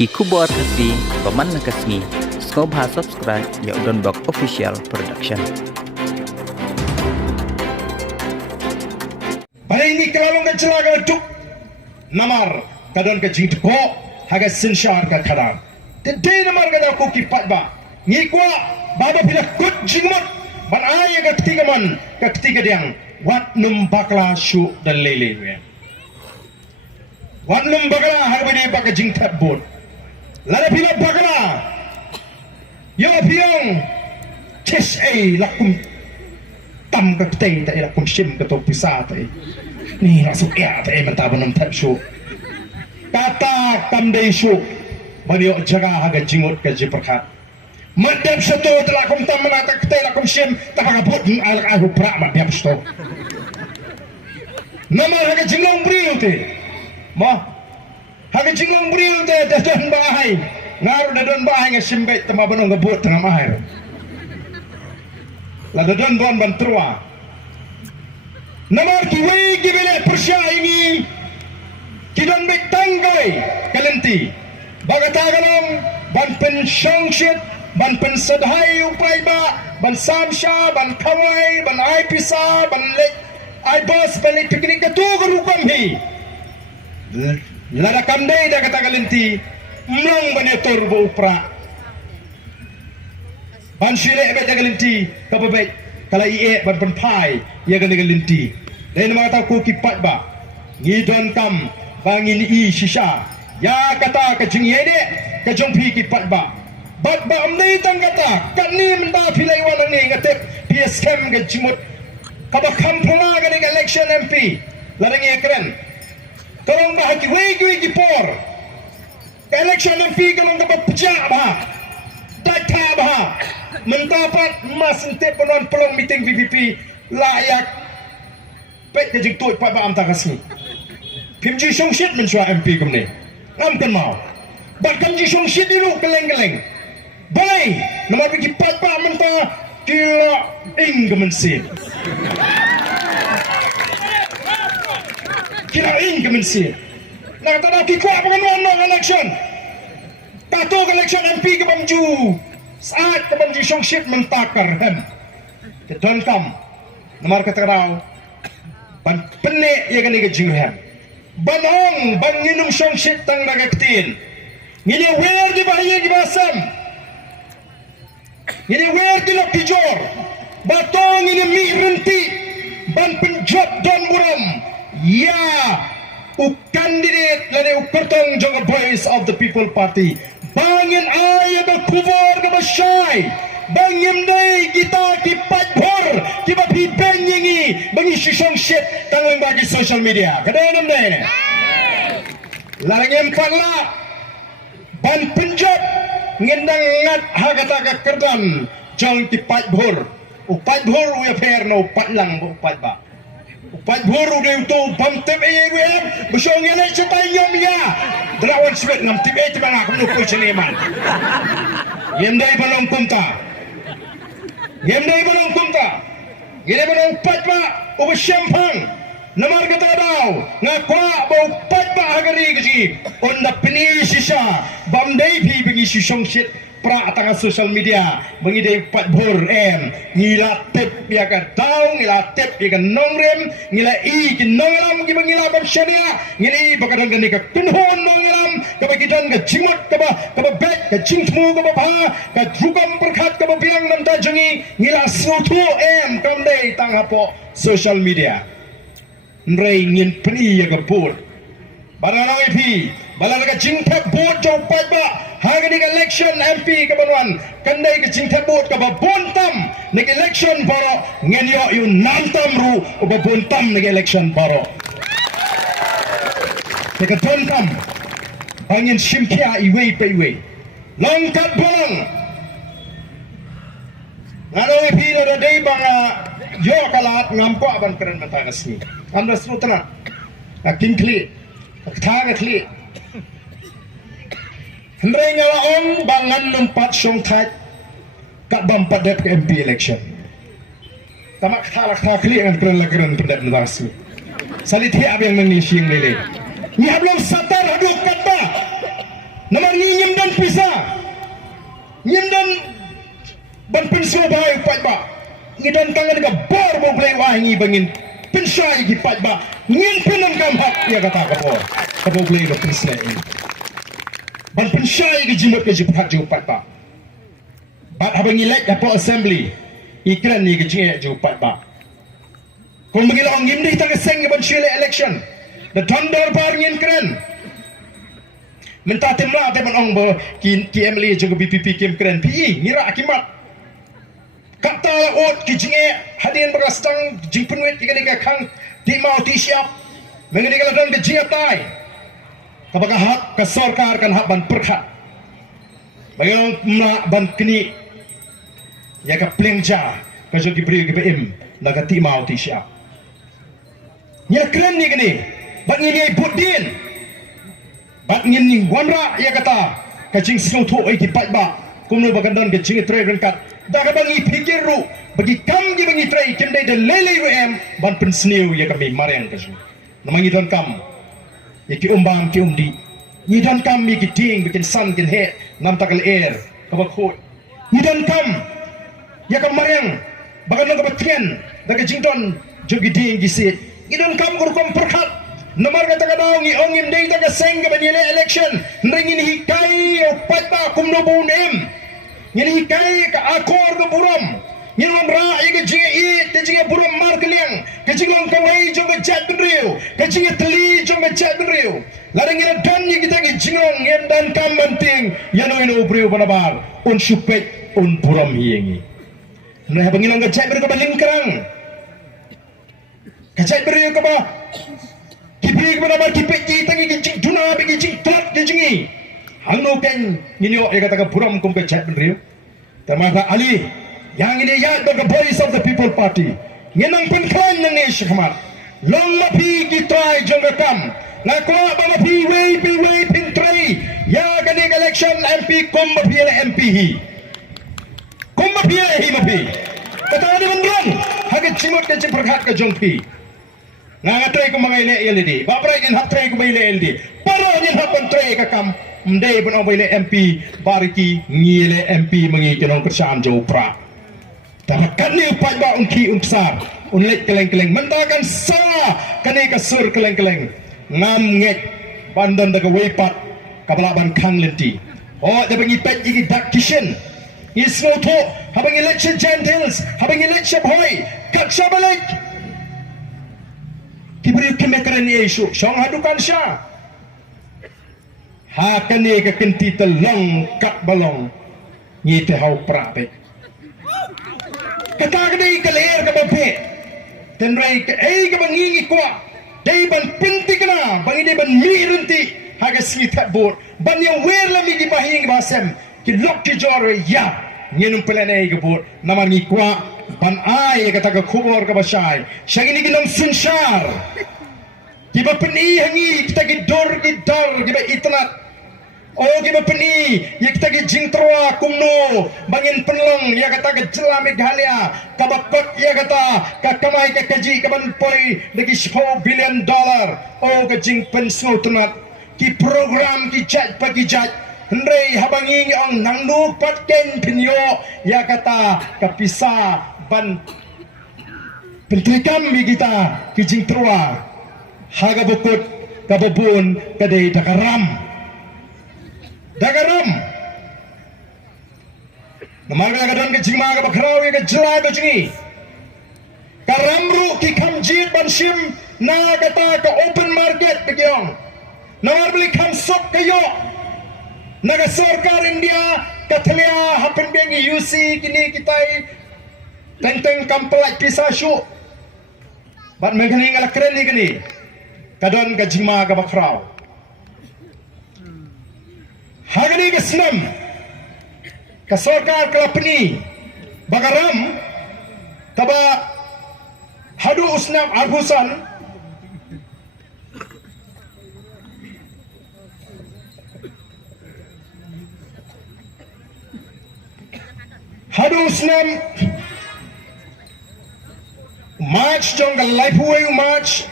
Kikubuar kasi paman nakasngi skoba subscribe ya udon bak official production. Pada ini kelalong ke celaga duk namar kadon ke jing ko haga sinshar ka kadar. Tede namar kada ko kipat ba. Ngikwa baba bila kut jingmot ban aya ka ketiga man ka ketiga diang wat num bakla shu dan lele we. Wat num bakla harba ni baka jing tabot. Lada bila bakla yo piong ches lakum tam ka tei ta lakum shim ka to pisa ta ni rasuk ya ta mentaban nam tab shu kata kamdei shu banyo jaga haga jingot ka jiperkat madam satu telah kum tam menata ka tei lakum shim ta ka bot alak ahu pra madam sto nama haga jinglong briu te mo haga jinglong briu te dan bahai ngaru dadon bahai ngashim bai tama banong gabot tengah mahir la dadon bon bantrua namar kiwei gibele persya ini kidon bai tanggai kalenti bagatagalong ban pensyongshit ban pensadhai upai ba ban samsha ban kawai ban ai pisa ban lek ai bos ban lek piknik katu gerukam hi lada kamdai da kata kalenti mlong banetor bo upra ban shire be jagalenti kababek kala ie ban penpai ya galinti dan mata ko kipat ba ngidon kam bangin i shisha ya kata ka jing yede ka jong pi kipat ba bat ba amnei tang kata kan ni menda pilai wan ni ngate PSM ga jimut ka ba kampala ga election MP larang ye keren tolong ba haki wegi por election MP kalau dapat pecah bah data bah mendapat mas ente penon pelong meeting PPP layak pek kejik tuit pak ba am takasmi pimji song shit mensua MP kumne am kan mau bahkan ji song shit dulu keleng-keleng baik nomor bagi pak ba menta kila ing kemensin kila ing kemensin nak kata kikwa pengenuan election tato election MP ke bamju saat ke bamju song shit mentakar hem ke don kam nomor kata rau ban pene ya kan ke jing hem banong ban nginum song shit tang nagaktin ngini wer di bahaya di basam ngini wer di lokijor batong ini mi renti ban penjob don buram ya candidate lade ukertong jong voice of the people party bangin ay ba kubor ga basyay bangim day kita kipat bor kiba pi benyengi bangi shisong shit tanglang bagi social media kadang day larangem pagla ban penjab ngendang ngat hagata ka kerdan jong kipat bor upat bor uya per no patlang upat ba upat buru de itu bam tim EWM besong ele cetai nyom ya drawan swet ngam tim e tibang aku nuku seniman yemdai balong kumta gede balong upat ba uba syampang namar kata daw ngakwa ba upat ba hagari gaji onda penisisa bam dai pi bengi sisong shit pra tangga social media bengi dai upat bur ngila tip ya ka daw ngila tip ya ka nongrem ngila i ki nonglam ki ngila bam sharia ngili bakadang gani ka kunhon nonglam ka bagidan ka jimot ka ba bet ka jingtmu ka ba ka drukam perkhat ka ba bilang nam ta jungi ngila sutu kamdai tangha po social media nrei ngin peni ya ka pur barang IP balang ka jingtap bot jo pat ba hagani election MP kabanuan kandai ke jingtap bot ka ba bontam nag election baro ngenyo yu nantam ru o ba bontam nag election baro teka bontam bangin simkia iwe pe iwe longkat bolong ngano IP na day banga yo kalat ngampo aban keren matagas ni anda srutana aking kli Kataga kli Hendrai ngalaong bangan numpat syong tat kat bampat dep ke MP election tamak kata kli ang keren pendat narasi salit hi abang mengising lele ni hablong satar haduk kata namar pisa nyimdan ban penso bai pat ba ngidan tangan ga bor bo play wahi bangin pensai gi pat ba ngin penan kam hak ya kata ka bor ka bo play do pensai ban pensai gi jimat ke jipat jo pat ba bat habang elect apa assembly ikran ni gi jing jo pat ba kung magila ang ngim di taga seng ban shile election the thunder bar ngin kren minta timla te ban ong bo ki MLA jo BPP kim kren pi ngira akimat kata ot ki jinge hadin berastang jingpun wet ikani ka khang di mau ti siap mengani kala don ke jinga tai kabaga hak ka sarkar kan hak ban perkhat bayang na ban kini ya ka plengja ka jo ki bri ke bim na ka ti mau ti siap nya kren ni kini bat ngini ai budin bat ngini wanra ya kata ka jing sno tho ai ki pat ba kumno bagandon ke jinge tre kat daga bangi pikir ru bagi kam gi bangi trai kendai de lele em ban pensniu ya kami marang kasu namangi don kam ya ki umbam ki umdi ni don kam mi ki ting bikin sun kin he nam takal air kabak khot ni don kam ya kam marang bagan no kabatien daga jington jogi ding gi sit ni don kam gur kom perkhat nomor kata kadang ngi ongim dei daga seng ga banile election ringin hikai o patba kumno bunem Nyani hikai ka akor ke buram Nyani mamra i ke jinga i Ke jinga buram mar ke liang Ke jinga ang kawai jom ke jat benriu Ke jinga teli jom ke jat benriu Larang ina dan ni kita ke jinga ngem dan kam banting Yano ino ubriu panabar Un syupet un buram hiengi Nah banginang ke jat benriu ke baling kerang Ke jat benriu ke ba Kibri ke panabar kipet kita ke jing tuna Ke jing telat ke jingi Hangno ken ninyo ya kata buram kum ke chat benriu termata ali yang ini ya the voice of the people party ngenang penklan nang ni shikmat long mapi ki try jonga kam na ko ba mapi way pintrai ya gani election MP kum mapi MP hi kum mapi hi mapi kata ni benrong hage chimot ke perkhat ke jongpi ngatrai ko mga ile LD babray din hap tray ko ba ile LD paro din hap tray ka kam Mdai pun orang MP bariki ngile MP mengi kenong kerjaan jauh pra. Tamakan ni upat ba unki unsar unlek keleng-keleng mentakan salah kani kasur keleng-keleng ngam ngek bandan daga wepat kabalaban kang lenti. Oh dia bagi pet igi dak kishen. Is no to habang election gentles habang election boy kat sabalik. Kibri kemekaran ni isu syong hadukan sya. Hakani ka kenti telong kat balong ni te hau prape kata gani ka leer ka bape tenrai ka ka bangingi kwa dai ban pinti kana bangi dai ban mirenti haga sita bor ban yang wer la mi di bahing basem ki lok ki jore ya ngenum pelane ka bor namangi kwa ban ai kata ka khubor ka basai shagini ginong sunshar kiba peni hangi kita gidor kiba itnat oh kiba peni ya kita gi jingtroa kumno bangin penlong ya kata ke jelami galia kabakot ya kata ka kamai ka kaji kaban poi lagi $10 billion oh ke jing pensu tunat ki program ki jat pagi jat hendrei habangi ong nangnu patken pinyo ya kata kapisa ban pentrikam mi kita ki jingtroa haga bukut kababun kadai dakaram namar ka kadon ke jingma ka bakraw ke jela ka jingi karamru ki kamjit banshim na kata ka open market begiong namar beli kam sok kayo naga sarkar India katlia happen bengi UC kini kitai tenteng kampelak pisah syu bat megani ngala keren ni kini kadon ka jingma ka bakraw Hagani Islam kasarkar kelapni bagaram kaba hadu usnam arbusan hadu usnam march jonggal laipuwe march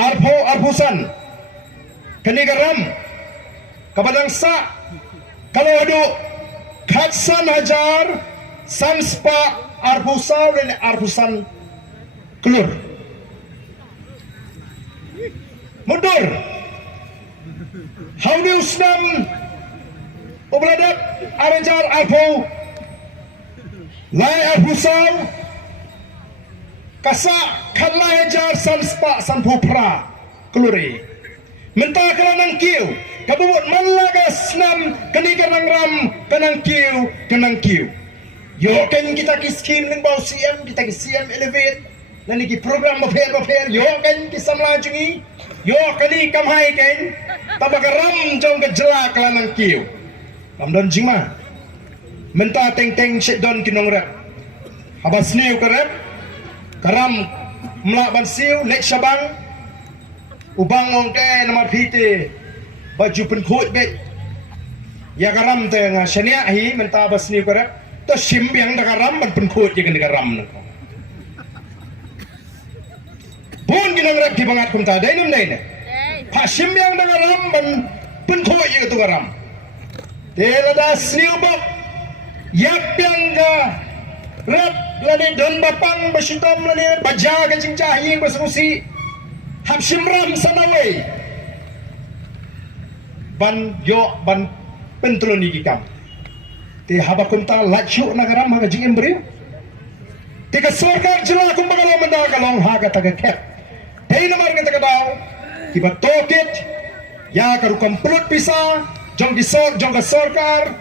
arbusan kanigaram kabadang sa Kalau ada Khatsan Hajar, Sanspa, Arbusau dan Arbusan Kelur. Mundur. Haudi Usnam, Obladat, Arajar, Arbu, Lai Arbusau, Kasak, Khatla Hajar, Sanspa, Sanpupra, Keluri. Mentah kelanang kiu, kabubut malaga senam, kani kanang ram, kanang kiu. Yo kan kita ki skim ng bau CM, kita ki CM elevate, nani ki program mafer, yo kan ki samlajungi, yo kani kamhai kan, tabagaram jong ke jela kelanang kiu. Lamdon jingma, mentah teng shedon kinong rep, habas niu ke rep, karam melak ban siu, lek syabang, ubang ong ke namar pite, baju penkut bet, ya karam tengah syania hi mentah habas niu ke rep, to simbiang dakaram ban penkut je kan dakaram nang. Pun kinong rep ki bangat kum ta dai nam dai ne. Pa simbiang dakaram ban penkut je tu garam. Telada sniubok yak yang ga rep lani don bapang basitam lani baja ka cingcahi basusi hab simram sanawai. Ban yo ban pentuloni kikam. Ti habakum ta lachu nagaram haga jing embri ti ka sarkar jila kum bagalo manda kalong haga taga kep dei namar ka taga daw ti ba tokit ya karu komplut pisa jong ka sarkar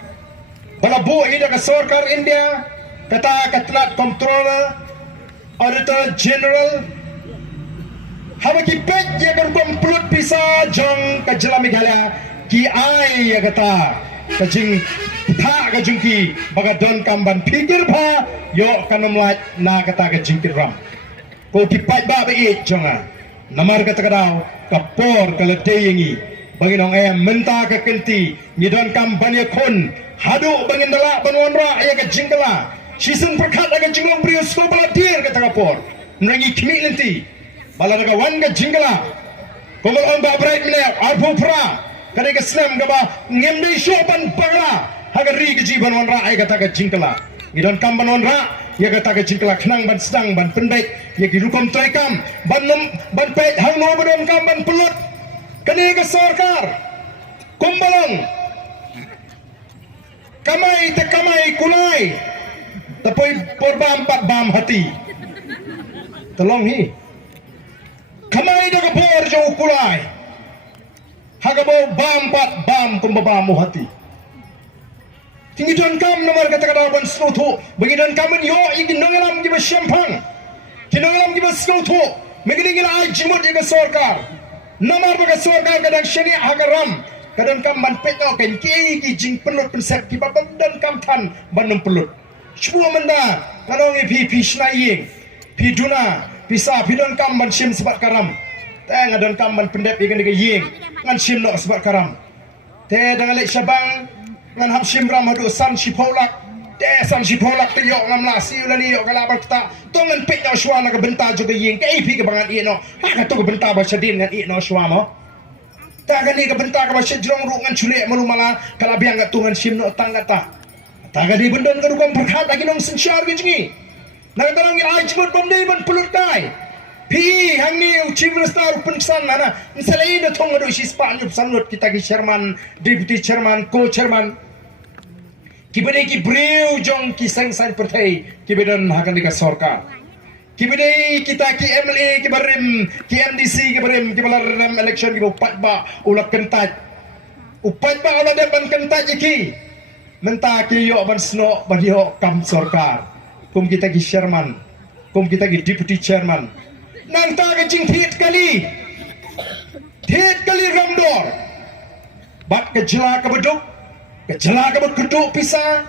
bala bu ida ka sarkar India kata katlat controller auditor general haba ki pet ya karu komplut pisa jong ka jila Meghalaya ki ai ya kata kajing tha ka jungki baga don kamban pikir pha yo kanamlat na kata ka jingkir ram ko ki pai ba be jonga namar kata kadau kapor kala teyengi bagi nong menta ka kenti ni don kamban ya kon hadu bangin dala banwan ra ya ka jingkala season perkat ka jinglong brius ko bala dir kata kapor nrangi kmi lenti bala ka wan ka jingkala komal on ba bright mene arpu pra kare ka slam ka ba ngemde shoban bagla haga ri ke jiban wan ra ai kata ka jingkala idon kam ban wan ra ya kata ka jingkala khnang ban sedang ban pendek ya ki rukom traikam ban nom ban pet hang no ban kam ban pelut kani ka sarkar kumbalong kamai kulai tapoi porbam pat bam hati tolong hi kamai da ka por jo kulai haga bau bam pat bam kumbabamu hati tinggi don kam nomor kata kata ban slotu bagi don kam yo ingin nongelam giba syampang kinongelam giba slotu megini gila ajimut iga sarkar nomor baga sarkar kadang syariah hagaram kadang kam ban petno kan ki jing pelut pensep ki babam dan kam tan banum pelut semua menda kanong pi snaying pi duna pisa pi don kam ban sim sebat karam teng don kam ban pendep igan diga ying ngan sim no sebat karam te dengan lek syabang ngan hab simram hadu san sipolak san sipolak te yok ngam la siu lani yok kala ba kita tongan pek no shwa na ka benta juga ying ke pi ka bangan i no ha ka to ka benta ba sedin ngan i no shwa mo ta ga ni ka benta ka ba sedrong ru ngan chule malu mala kala biang ka tungan sim no tang ta ta ga di bendon ka rukom perkhat lagi nong sensyar ge jingi na tarang ai jmut bom dei ban pelut dai pi hang ni uchi minister pensan na misalai do thong do isi span sanut kita ki chairman deputy chairman co chairman kibede ki breu jong ki sangsan pertai kibedon hakan dika sarkar kibede kita ki MLA ki barim ki MDC ki barim ki balar election ki upat ba ulak kentat upat ba ulak ban kentat ki menta ki yo ban sno ban yo kam sarkar kum kita ki chairman kum kita ki deputy chairman nang ta ka jing thiet kali ramdor bat ka jela ka beduk kejala ka beduk pisa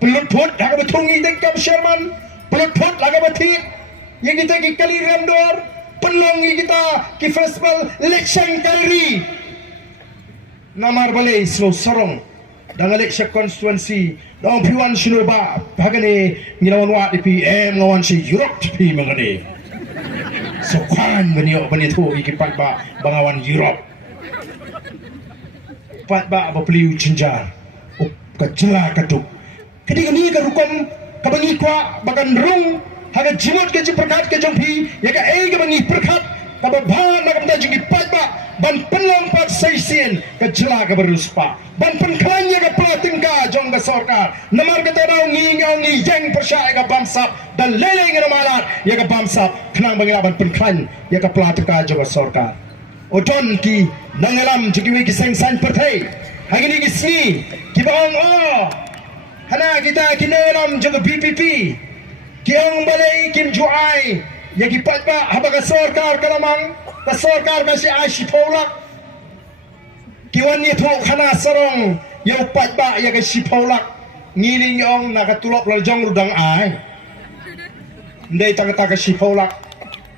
pelut phut ka betungi dek ka chairman pelut phut la ka bethi yang kita ki kali ramdor pelongi kita ki festival election kali namar balai slow sorong dang election constituency dong piwan sinuba bagane nginawan wa di PM ngawan si Europe pi mangane so kwan banyo banito ikipat ba bangawan Europe pat ba beliau cenjar ka jela kaduk kedi ni ka rukom ka bangi kwa bagan rung haga jimot ke jiperkat ke jongpi ya ka ka bangi perkat ka babhan na kamta jingi patba ban penlong pat saisien ka jela ka beruspa ban penklan ya ka platingka jong ka sorkar namar ka tadaw ngingau ni yang persya ka bamsap dan lele ngana malat ya ka bamsap kenang bangi ban penklan ya ka platingka jong ka sorkar Oton ki nangalam jikiwi ki sengsan pertai hagini ki sni ki baong hana kita kinalam jaga PPP ki ong balai kim juai ya ki patba habaga sorkar kalamang ka sorkar ka si ashi paulak ki wani tho khana sarong ya patba ya ka si paulak ngiling ong nakatulop lal jong rudang ai ndai taka ka si paulak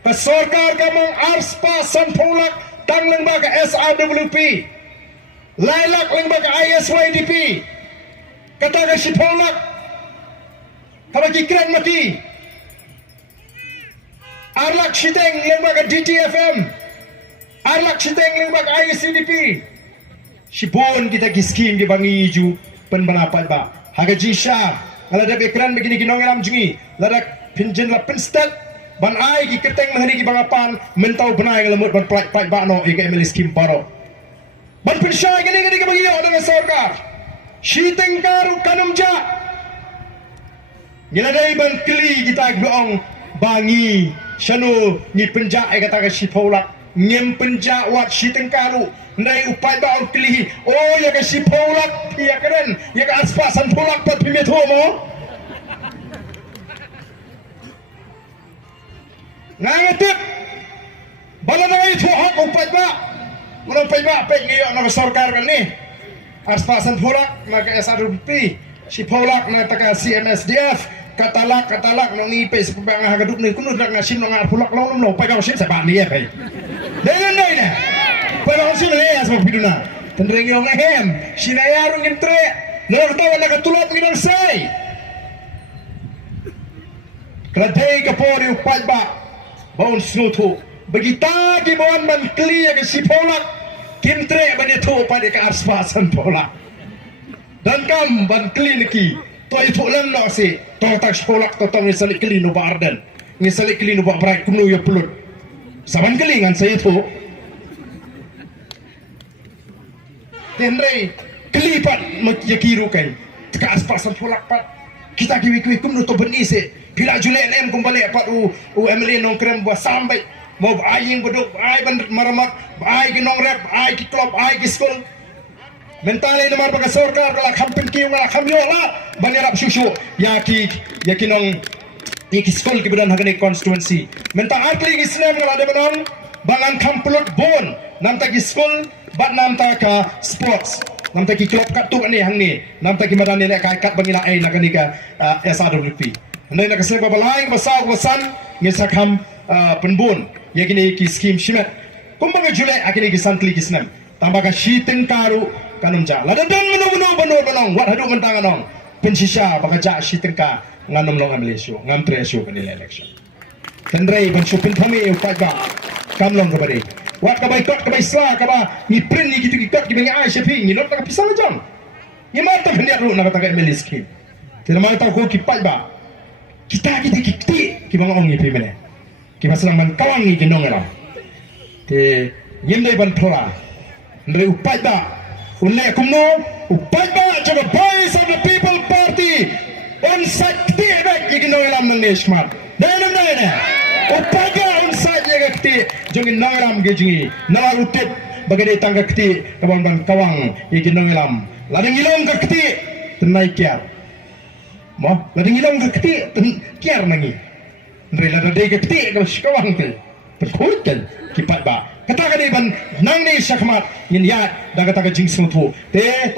ka sorkar ka mong arspa san paulak tang lembaga SRWP lailak lembaga ISYDP kata ka si paulak kabagi kran mati arlak siteng lembaga DTFM arlak siteng lembaga ISCDP si bon kita ki skim di bangi ju penbanapat ba haga jisha ala da bekran begini ginong elam jungi lada pinjen la pinstat ban ai ki keteng mahani ki bangapan mentau benai ngelemut ban plai ba no ika ML skim paro ban pinsha gini ka bagi yo dengan sorkar siteng karu kanumja ngiladai ban kli kita gong bangi shanu ni penja ai kata ka sipaulak ngem penja wat siteng karu ndai upai ba on kli ya ka sipaulak ya keren ya ka aspa san pulak pat pimetho mo ngangatip bala na ito hak upai ba ulang pai ba pe ngiyo na sorkar kan ni aspa san pulak na ka SRWP sipaulak na taka CMSDF katalak nang ipe sa pabang hagaduk ni kuno nak ngasim nang pulak long no pa ka sim sa ba ni pe dengan dai na pa ka sim le as piduna tendreng yung ahem sinayarong entre nakatawa nakatulop nginang say kladhay ka po ri upad ba baon snuto bagita ki bawan man kliya ka sipolak kimtre ba ni to pa de ka arspasan polak dan kam ban kliniki to itu lam no si to tak sekolah to tong ngisali klinu ba arden ngisali klinu ba brai kunu ya pelut saban kelingan saya itu tenre kelipat yakiru kai ka aspasan polak pat kita kiwi kunu to benise pila julen em kumbali pat u MLA nong krem buat sampai mau aying beduk ay ban maramat ay ginong rep ay ki klub ay ki school mentale namar baga sorkar kala kampen ki ngala kamyola banirap susu yaki nong iki school ki bedan hagani constituency menta atli islam ngala de benong bangan kampulot bon namta ki school bat namta ka sports namta ki klub katuk ani hangni namta ki madani le kai kat bangila ai nakani ka SRWP ndai nak seleba balai basau basan ngisakam penbun yakini ki skim shimet kumbanga jule akini ki santli kisnam tambaka shiteng karu kanumja lada dan menong wat hadu mentang anong pensisha baka ja shitengka nganom long amlesio ngam tresio kanila election tendrei ban supin thami upai ba kamlong ka bari wat ka bai kot ka bai sla ka ba ni print ni gitu kot ki bengi ai shepi ni lot ka pisang jam ni mata hendak ru na kata ML skim tirmai ta ko ki pai ba kita kiti ki bang ong ni pimene ki masalah man kawang ni ginong era te yemdai ban thola ndre upai ba unle kumno upai ba to the voice of the people party on sakti back ginong elam nang neshmat dalam dalam upai ba on sakti gakti jongin nangaram gejingi nalar utip bagade tangga kti kabang ban kawang ginong elam ladang ilong gakti tenai kiar mo ladang ilong gakti kiar nangi ndre ladang de gakti kawang te perkutan kipat ba katakan iban nang ni syakmat yin yat daga taga jing smutu te